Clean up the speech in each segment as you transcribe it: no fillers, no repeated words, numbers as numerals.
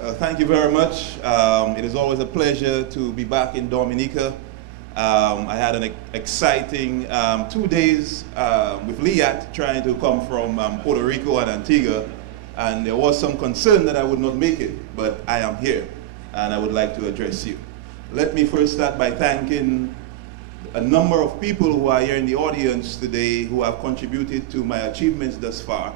Thank you very much. It is always a pleasure to be back in Dominica. I had an exciting 2 days with Liat trying to come from Puerto Rico and Antigua, and there was some concern that I would not make it, but I am here, and I would like to address you. Let me first start by thanking a number of people who are here in the audience today who have contributed to my achievements thus far.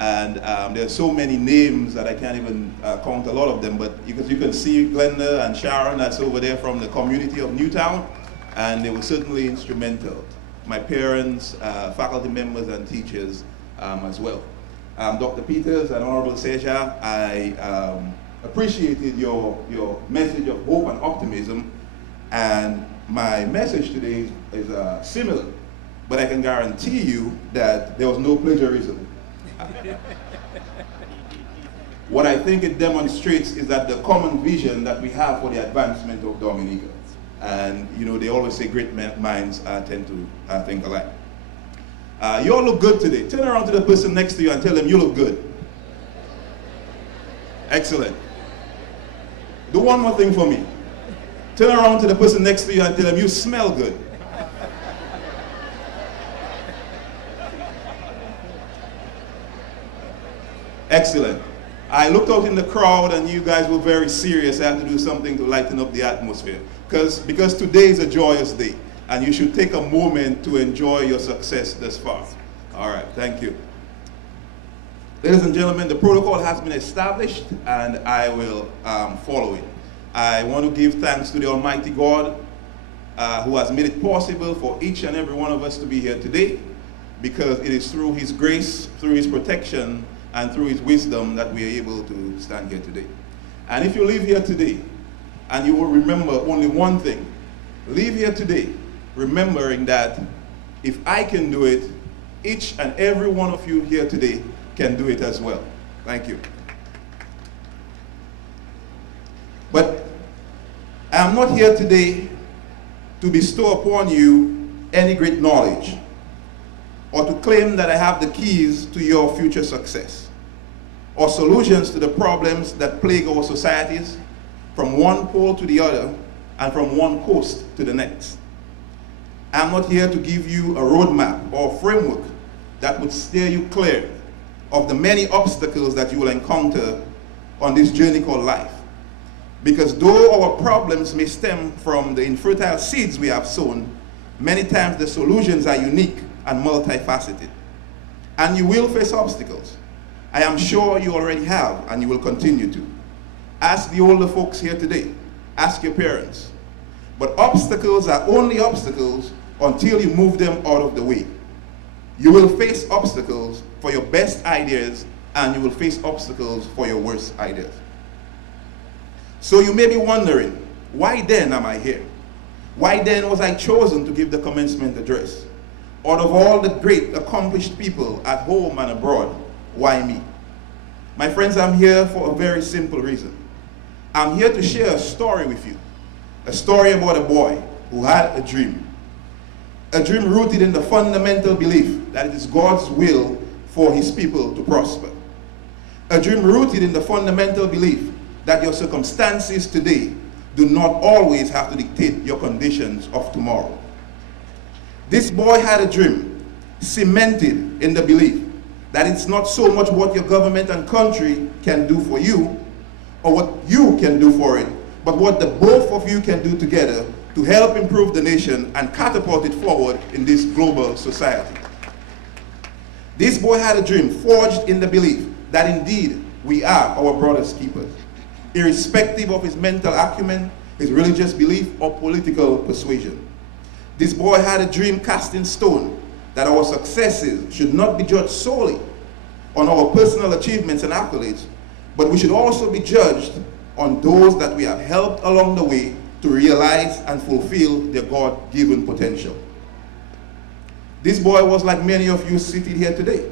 And there are so many names that I can't even count a lot of them, but because you can see Glenda and Sharon that's over there from the community of Newtown, and they were certainly instrumental. My parents, faculty members and teachers as well. Dr. Peters and Honorable Seja, I appreciated your message of hope and optimism, and my message today is similar, but I can guarantee you that there was no plagiarism. What I think it demonstrates is that the common vision that we have for the advancement of Dominica. And you know, they always say great minds tend to think alike. You all look good today. Turn around to the person next to you and tell them you look good. Excellent. Do one more thing for me. Turn around to the person next to you and tell them you smell good. Excellent. I looked out in the crowd and you guys were very serious. I had to do something to lighten up the atmosphere. Because today is a joyous day and you should take a moment to enjoy your success thus far. All right, thank you. Ladies and gentlemen, the protocol has been established and I will follow it. I want to give thanks to the Almighty God who has made it possible for each and every one of us to be here today, because it is through His grace, through His protection, and through His wisdom that we are able to stand here today. And if you leave here today and you will remember only one thing, leave here today remembering that if I can do it, each and every one of you here today can do it as well. Thank you. But I am not here today to bestow upon you any great knowledge or to claim that I have the keys to your future success or solutions to the problems that plague our societies from one pole to the other and from one coast to the next. I'm not here to give you a roadmap or framework that would steer you clear of the many obstacles that you will encounter on this journey called life. Because though our problems may stem from the infertile seeds we have sown, many times the solutions are unique and multifaceted. And you will face obstacles. I am sure you already have and you will continue to. Ask the older folks here today. Ask your parents. But obstacles are only obstacles until you move them out of the way. You will face obstacles for your best ideas and you will face obstacles for your worst ideas. So you may be wondering, why then am I here? Why then was I chosen to give the commencement address? Out of all the great accomplished people at home and abroad, why me? My friends, I'm here for a very simple reason. I'm here to share a story with you. A story about a boy who had a dream. A dream rooted in the fundamental belief that it is God's will for His people to prosper. A dream rooted in the fundamental belief that your circumstances today do not always have to dictate your conditions of tomorrow. This boy had a dream, cemented in the belief that it's not so much what your government and country can do for you, or what you can do for it, but what the both of you can do together to help improve the nation and catapult it forward in this global society. This boy had a dream forged in the belief that indeed we are our brother's keepers, irrespective of his mental acumen, his religious belief, or political persuasion. This boy had a dream cast in stone that our successes should not be judged solely on our personal achievements and accolades, but we should also be judged on those that we have helped along the way to realize and fulfill their God-given potential. This boy was like many of you seated here today,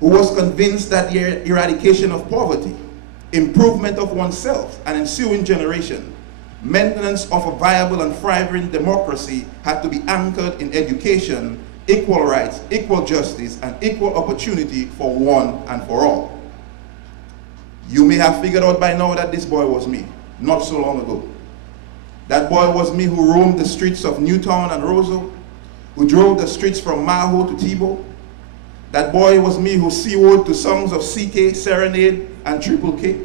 who was convinced that the eradication of poverty, improvement of oneself and ensuing generation, maintenance of a viable and thriving democracy had to be anchored in education, equal rights, equal justice, and equal opportunity for one and for all. You may have figured out by now that this boy was me, not so long ago. That boy was me who roamed the streets of Newtown and Roseau, who drove the streets from Maho to Tebow. That boy was me who seaward to songs of CK, Serenade, and Triple K,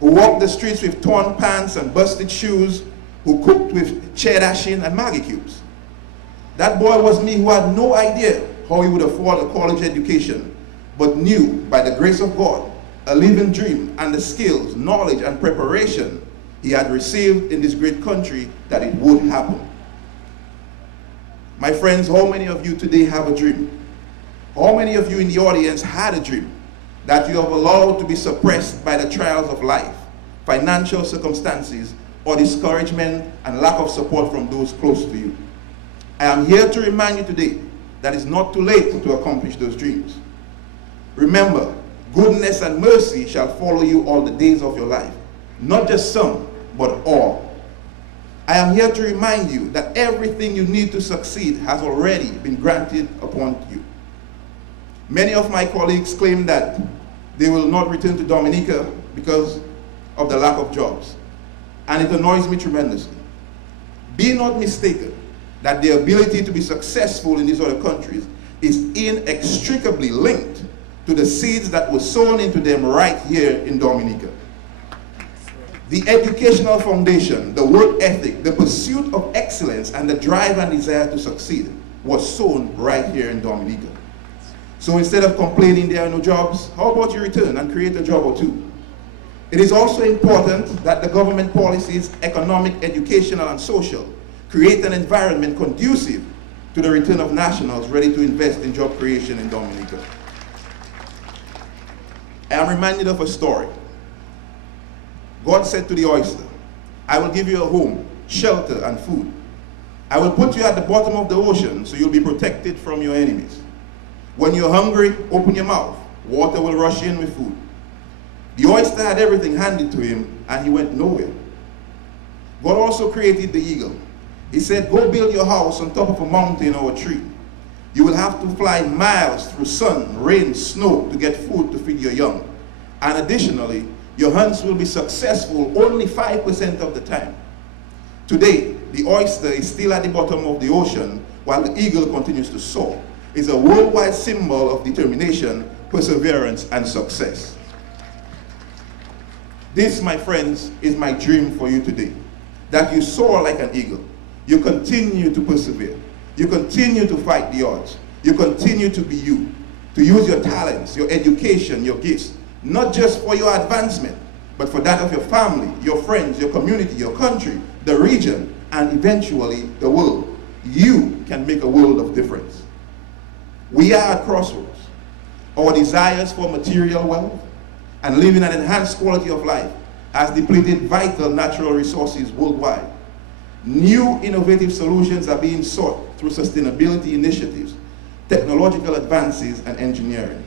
who walked the streets with torn pants and busted shoes, who cooked with cheddar shin and Maggie cubes. That boy was me who had no idea how he would afford a college education, but knew, by the grace of God, a living dream and the skills, knowledge, and preparation he had received in this great country, that it would happen. My friends, how many of you today have a dream? How many of you in the audience had a dream that you have allowed to be suppressed by the trials of life, financial circumstances, or discouragement and lack of support from those close to you? I am here to remind you today that it's not too late to accomplish those dreams. Remember, goodness and mercy shall follow you all the days of your life. Not just some, but all. I am here to remind you that everything you need to succeed has already been granted upon you. Many of my colleagues claim that they will not return to Dominica because of the lack of jobs. And it annoys me tremendously. Be not mistaken that the ability to be successful in these other countries is inextricably linked to the seeds that were sown into them right here in Dominica. The educational foundation, the work ethic, the pursuit of excellence, and the drive and desire to succeed was sown right here in Dominica. So instead of complaining there are no jobs, how about you return and create a job or two? It is also important that the government policies, economic, educational, and social, create an environment conducive to the return of nationals ready to invest in job creation in Dominica. I am reminded of a story. God said to the oyster, I will give you a home, shelter, and food. I will put you at the bottom of the ocean so you'll be protected from your enemies. When you're hungry, open your mouth. Water will rush in with food. The oyster had everything handed to him, and he went nowhere. God also created the eagle. He said, go build your house on top of a mountain or a tree. You will have to fly miles through sun, rain, snow to get food to feed your young. And additionally, your hunts will be successful only 5% of the time. Today, the oyster is still at the bottom of the ocean while the eagle continues to soar. It's a worldwide symbol of determination, perseverance, and success. This, my friends, is my dream for you today. That you soar like an eagle. You continue to persevere. You continue to fight the odds. You continue to be you. To use your talents, your education, your gifts, not just for your advancement, but for that of your family, your friends, your community, your country, the region, and eventually the world. You can make a world of difference. We are at crossroads. Our desires for material wealth and living an enhanced quality of life has depleted vital natural resources worldwide. New innovative solutions are being sought through sustainability initiatives, technological advances, and engineering.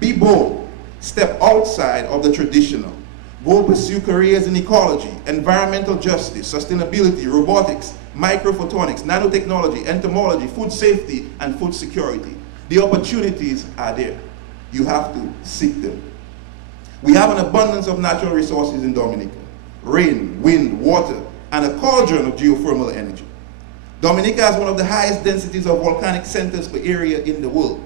Be bold. Step outside of the traditional. Go pursue careers in ecology, environmental justice, sustainability, robotics, microphotonics, nanotechnology, entomology, food safety, and food security. The opportunities are there. You have to seek them. We have an abundance of natural resources in Dominica. Rain, wind, water, and a cauldron of geothermal energy. Dominica has one of the highest densities of volcanic centers per area in the world.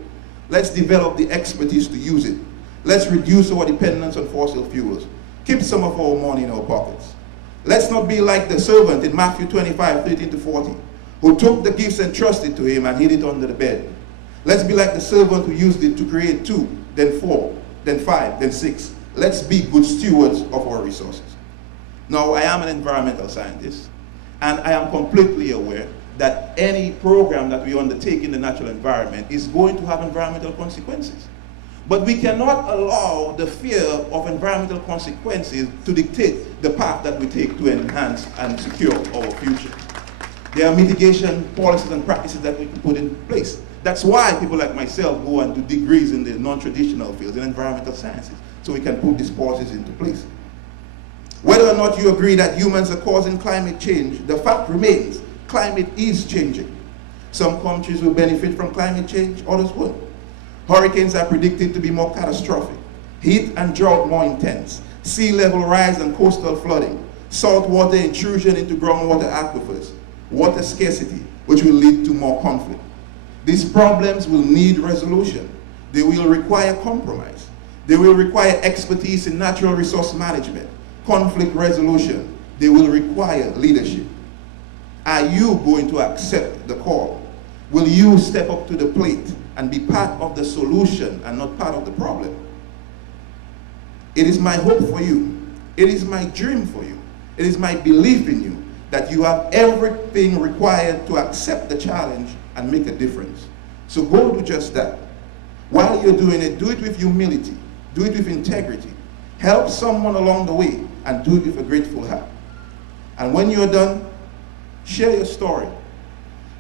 Let's develop the expertise to use it. Let's reduce our dependence on fossil fuels. Keep some of our money in our pockets. Let's not be like the servant in Matthew 25, 13 to 40, who took the gifts entrusted to him and hid it under the bed. Let's be like the servant who used it to create 2, then 4, then 5, then 6. Let's be good stewards of our resources. Now, I am an environmental scientist, and I am completely aware that any program that we undertake in the natural environment is going to have environmental consequences. But we cannot allow the fear of environmental consequences to dictate the path that we take to enhance and secure our future. There are mitigation policies and practices that we can put in place. That's why people like myself go and do degrees in the non-traditional fields, in environmental sciences, so we can put these policies into place. Whether or not you agree that humans are causing climate change, the fact remains, climate is changing. Some countries will benefit from climate change, others won't. Hurricanes are predicted to be more catastrophic. Heat and drought more intense. Sea level rise and coastal flooding. Saltwater intrusion into groundwater aquifers. Water scarcity, which will lead to more conflict. These problems will need resolution. They will require compromise. They will require expertise in natural resource management, conflict resolution. They will require leadership. Are you going to accept the call? Will you step up to the plate and be part of the solution and not part of the problem? It is my hope for you. It is my dream for you. It is my belief in you that you have everything required to accept the challenge and make a difference. So go do just that. While you're doing it, do it with humility. Do it with integrity. Help someone along the way and do it with a grateful heart. And when you're done, share your story.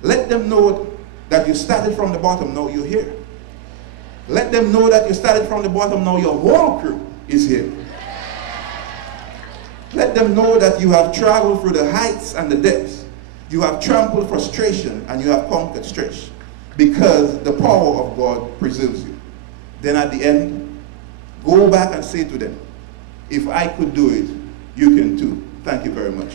Let them know that you started from the bottom, now you're here. Let them know that you started from the bottom, now your whole crew is here. Let them know that you have traveled through the heights and the depths. You have trampled frustration and you have conquered stress, because the power of God preserves you. Then at the end, go back and say to them, if I could do it, you can too. Thank you very much.